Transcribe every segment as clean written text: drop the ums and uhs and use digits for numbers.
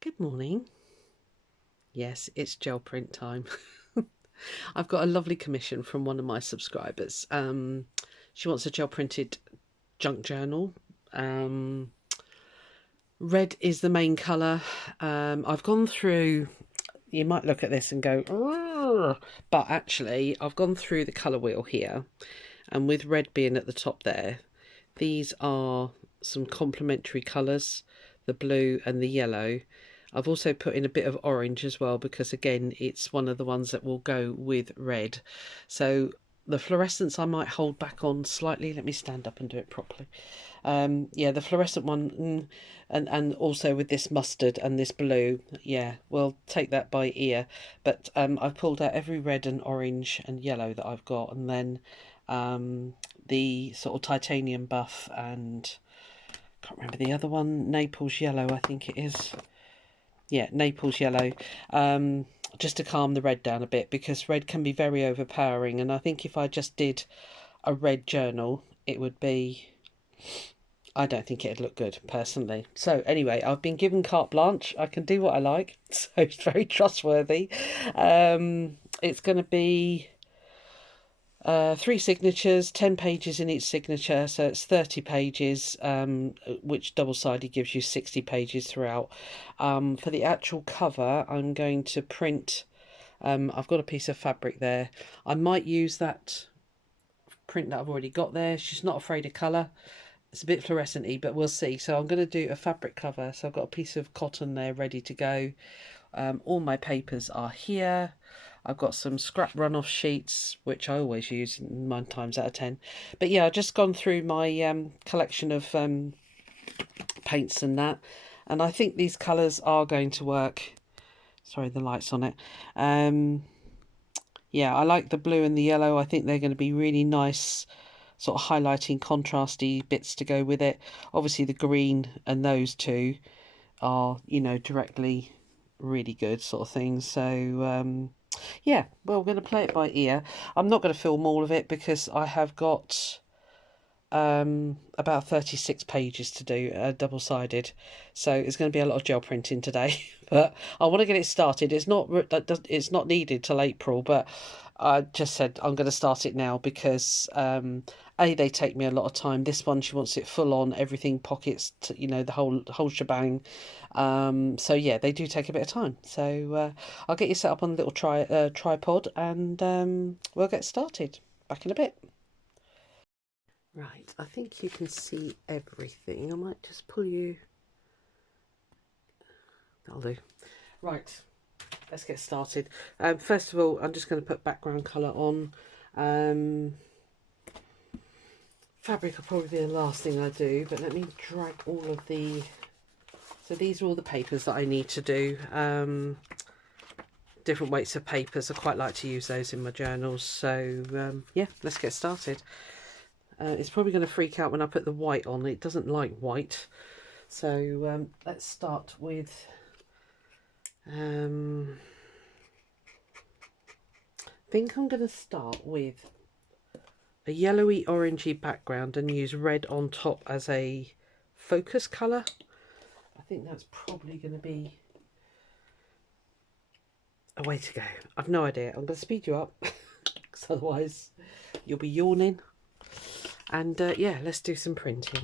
Good morning. Yes, it's gel print time. I've got a lovely commission from one of my subscribers. She wants a gel printed junk journal. Um, Red is the main colour. I've gone through, you might look at this and go, "Ugh," but actually I've gone through the colour wheel here, and with red being at the top there, these are some complementary colours, the blue and the yellow. I've also put in a bit of orange as well because again it's one of the ones that will go with red. So the fluorescence I might hold back on slightly. Let me stand up and do it properly. Yeah, the fluorescent one, and also with this mustard and this blue, yeah, we'll take that by ear. But I've pulled out every red and orange and yellow that I've got, and then the sort of titanium buff and I can't remember the other one, Naples yellow, I think it is. Yeah, Naples yellow. Just to calm the red down a bit because red can be very overpowering, and I think if I just did a red journal, it would be, I don't think it'd look good personally. So anyway, I've been given carte blanche. I can do what I like, so it's very trustworthy. It's going to be 3 signatures, 10 pages in each signature, so it's 30 pages, which double-sided gives you 60 pages throughout. For the actual cover, I'm going to print, I've got a piece of fabric there. I might use that print that I've already got there. She's not afraid of colour. It's a bit fluorescent-y, but we'll see. So I'm going to do a fabric cover. So I've got a piece of cotton there ready to go. All my papers are here. I've got some scrap runoff sheets, which I always use 9 times out of 10. But yeah, I've just gone through my collection of paints and that. And I think these colours are going to work. Sorry, the light's on it. Yeah, I like the blue and the yellow. I think they're going to be really nice, sort of highlighting contrasty bits to go with it. Obviously the green and those two are, you know, directly really good sort of things. So yeah, well, we're going to play it by ear. I'm not going to film all of it because I have got about 36 pages to do, double-sided, so it's going to be a lot of gel printing today. But I want to get it started. It's not needed till April, but I just said I'm going to start it now because they take me a lot of time. This one, she wants it full on, everything, pockets, you know, the whole shebang. So yeah, they do take a bit of time. So I'll get you set up on a little tripod, and we'll get started. Back in a bit. Right, I think you can see everything. I might just pull you. That'll do. Right, let's get started. First of all, I'm just going to put background colour on. Fabric will probably be the last thing I do, but let me drag all of the... So these are all the papers that I need to do. Different weights of papers. I quite like to use those in my journals. So yeah, let's get started. It's probably going to freak out when I put the white on. It doesn't like white. So let's start with I think I'm going to start with a yellowy orangey background and use red on top as a focus colour. I think that's probably going to be a way to go. I've no idea. I'm going to speed you up because otherwise you'll be yawning. And yeah, let's do some printing.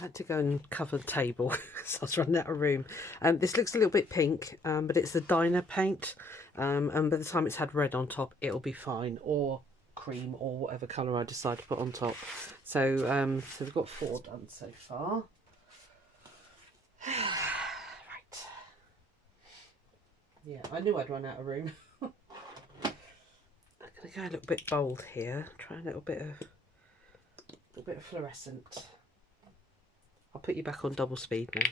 had to go and cover the table because I was running out of room. This looks a little bit pink, but it's the diner paint, and by the time it's had red on top, it'll be fine, or cream, or whatever colour I decide to put on top. So, so we've got 4 done so far. Right. Yeah, I knew I'd run out of room. I'm going to go a little bit bold here. Try a little bit of fluorescent. I'll put you back on double speed now.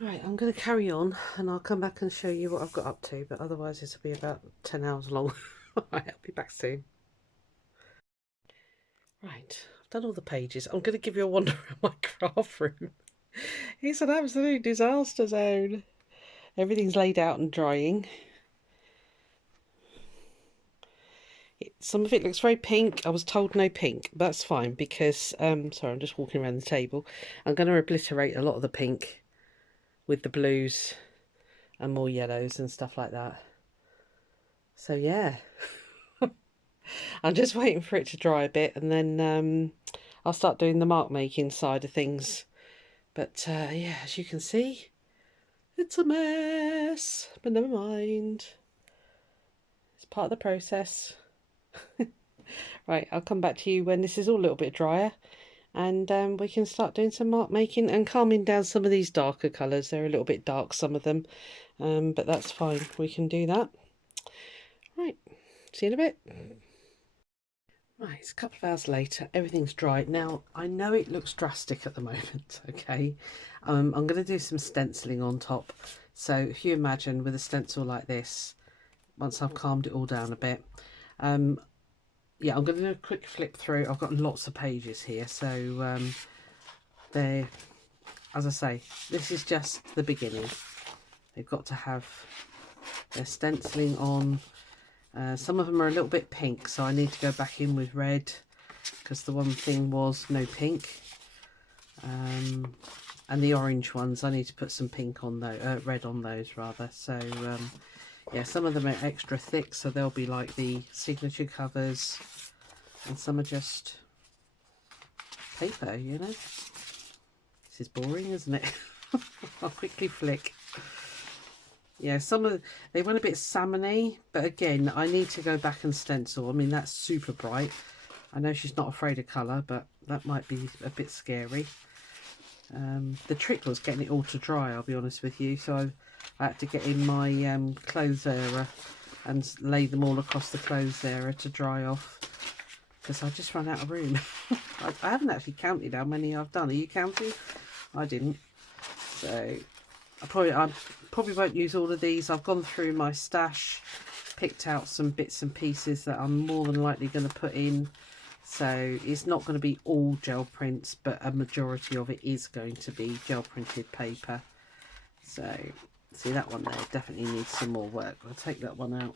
Right, I'm going to carry on and I'll come back and show you what I've got up to, but otherwise this will be about 10 hours long. Right, I'll be back soon. Right, I've done all the pages. I'm going to give you a wander around my craft room. It's an absolute disaster zone. Everything's laid out and drying. Some of it looks very pink. I was told no pink, but that's fine because, sorry, I'm just walking around the table. I'm going to obliterate a lot of the pink with the blues and more yellows and stuff like that. So yeah, I'm just waiting for it to dry a bit, and then I'll start doing the mark making side of things. But yeah, as you can see, it's a mess, but never mind. It's part of the process. Right, I'll come back to you when this is all a little bit drier, and we can start doing some mark making and calming down some of these darker colours. They're a little bit dark, some of them, but that's fine. We can do that. Right, see you in a bit. Right, it's a couple of hours later, everything's dry. Now, I know it looks drastic at the moment, okay? I'm going to do some stenciling on top. So if you imagine with a stencil like this, once I've calmed it all down a bit, yeah, I'm going to do a quick flip through. I've got lots of pages here, so they're, as I say, this is just the beginning. They've got to have their stenciling on. Some of them are a little bit pink, so I need to go back in with red because the one thing was no pink. And the orange ones, I need to put some pink on those, red on those rather. So yeah, some of them are extra thick, so they'll be like the signature covers, and some are just paper, you know. This is boring, isn't it? I'll quickly flick. Yeah, they went a bit salmony, but again, I need to go back and stencil. I mean, that's super bright. I know she's not afraid of colour, but that might be a bit scary. The trick was getting it all to dry, I'll be honest with you. So I had to get in my clothes area and lay them all across the clothes area to dry off, because I just ran out of room. I haven't actually counted how many I've done. Are you counting? I didn't. So I probably won't use all of these. I've gone through my stash, picked out some bits and pieces that I'm more than likely going to put in. So it's not going to be all gel prints, but a majority of it is going to be gel printed paper. So see, that one there definitely needs some more work. I'll take that one out.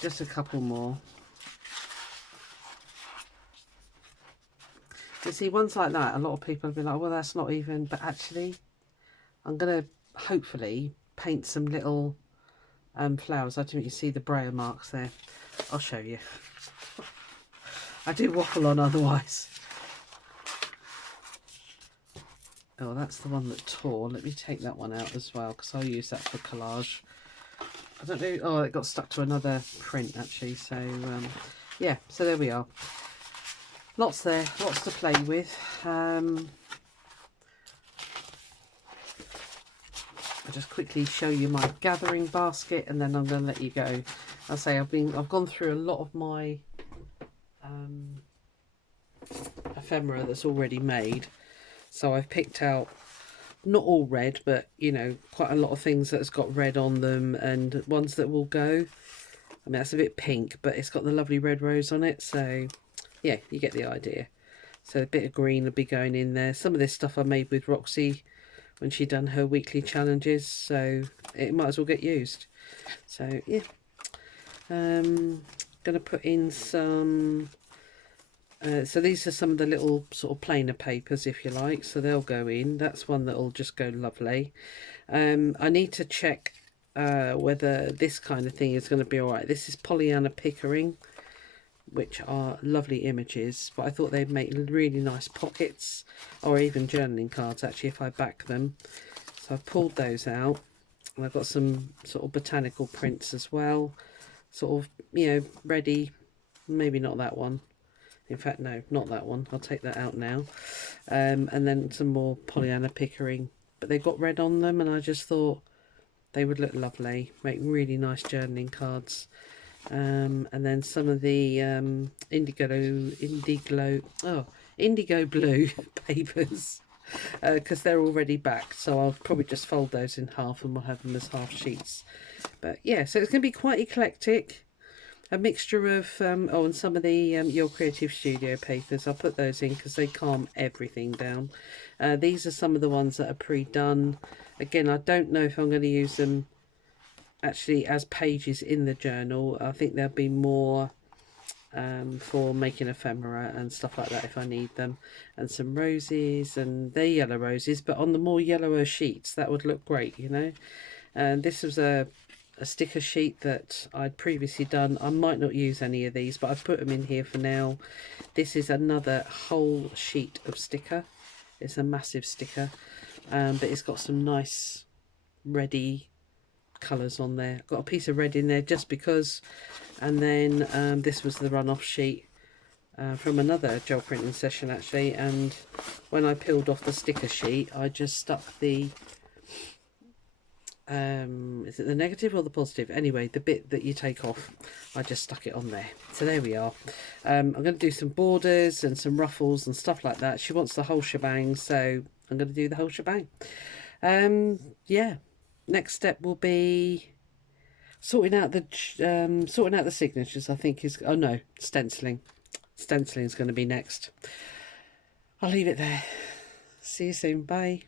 Just a couple more. You see, ones like that, a lot of people have been like, well, that's not even, but actually I'm going to hopefully paint some little flowers. I don't know if you can see the braille marks there. I'll show you. I do waffle on otherwise. Oh, that's the one that tore. Let me take that one out as well, because I'll use that for collage. I don't know. Oh, it got stuck to another print actually. So yeah, so there we are. Lots there, lots to play with. I'll just quickly show you my gathering basket, and then I'm going to let you go. I'll say I've gone through a lot of my ephemera that's already made. So I've picked out, not all red, but you know, quite a lot of things that's got red on them, and ones that will go. I mean, that's a bit pink, but it's got the lovely red rose on it. So yeah, you get the idea. So a bit of green will be going in there. Some of this stuff I made with Roxy when she done her weekly challenges, so it might as well get used. So yeah, gonna put in some. So these are some of the little sort of plainer papers, if you like, so they'll go in. That's one that'll just go lovely. I need to check whether this kind of thing is going to be all right. This is Pollyanna Pickering, which are lovely images, but I thought they'd make really nice pockets, or even journaling cards actually, if I back them. So I've pulled those out, and I've got some sort of botanical prints as well, sort of, you know, ready. Maybe not that one. In fact, no, not that one. I'll take that out now. And then some more Pollyanna Pickering, but they've got red on them, and I just thought they would look lovely, make really nice journaling cards. And then some of the indigo blue papers, because they're already back, so I'll probably just fold those in half and we'll have them as half sheets. But yeah, so it's going to be quite eclectic. A mixture of, oh, and some of the Your Creative Studio papers, I'll put those in because they calm everything down. These are some of the ones that are pre-done. Again, I don't know if I'm going to use them actually as pages in the journal. I think there'll be more for making ephemera and stuff like that if I need them. And some roses, and they're yellow roses, but on the more yellower sheets, that would look great, you know. And this was a sticker sheet that I'd previously done. I might not use any of these, but I've put them in here for now. This is another whole sheet of sticker. It's a massive sticker, but it's got some nice ready colours on there. Got a piece of red in there just because, and then this was the runoff sheet from another gel printing session actually, and when I peeled off the sticker sheet, I just stuck the is it the negative or the positive? Anyway, the bit that you take off, I just stuck it on there. So there we are. I'm going to do some borders and some ruffles and stuff like that. She wants the whole shebang, so I'm going to do the whole shebang. Yeah, next step will be sorting out the signatures. I think is, oh no, stenciling. Stenciling is going to be next. I'll leave it there. See you soon. Bye.